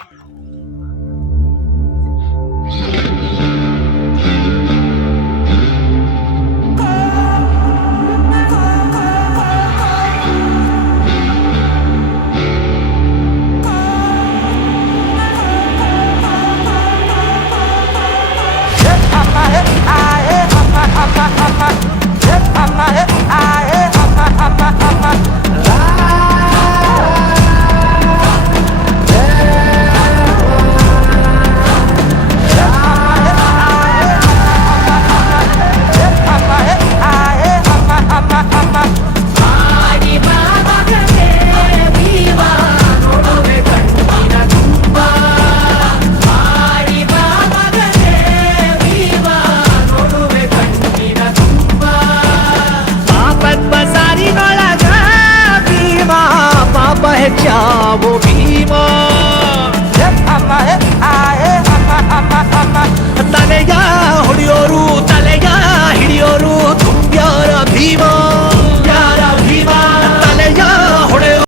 Yeah. है क्या वो भी?